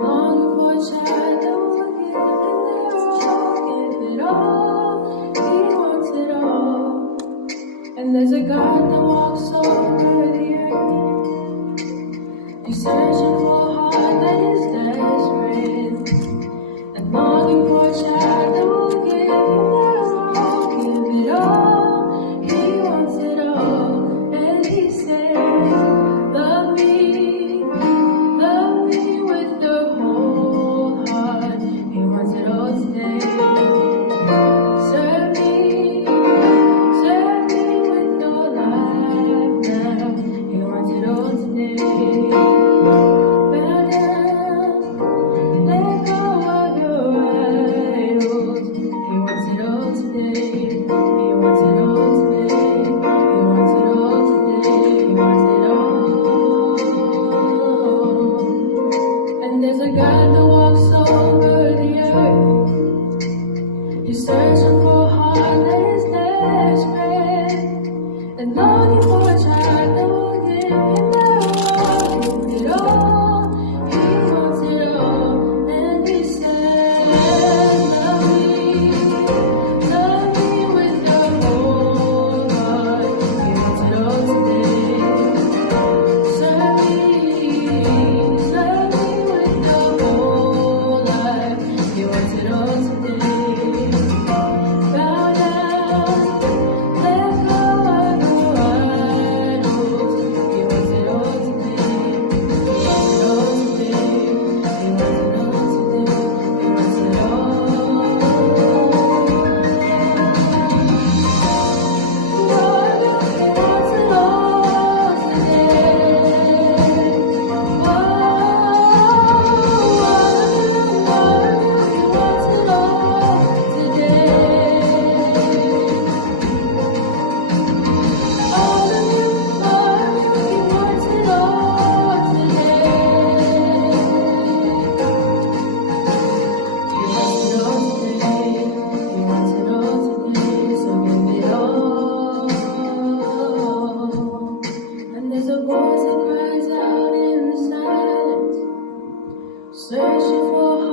longing for a child that will give it all. He wants it all. And there's a God that walks over the earth. He's searching for a heart that is desperate and longing for a child that will give it all. He wants it all. And he says, love me with your whole heart. He wants it all today. Serve me with your life now. He wants it all today. Bow down, let go of your idols. He wants it all today. He wants it all today. He wants it all today. He wants it all. And there's a God that walks over the earth. He's searching for a heart that is desperate and longing for a child that will give him their all. Give it all. He wants it all. And he says, love me with your whole heart. He wants it all today. Serve me with your whole life. He wants it all today. Bow down, let go of your idols. He wants it all today. He wants it all today. He wants it all today. He wants it all. Lord, he wants it all today. And there's a voice that cries out in the silence, searching for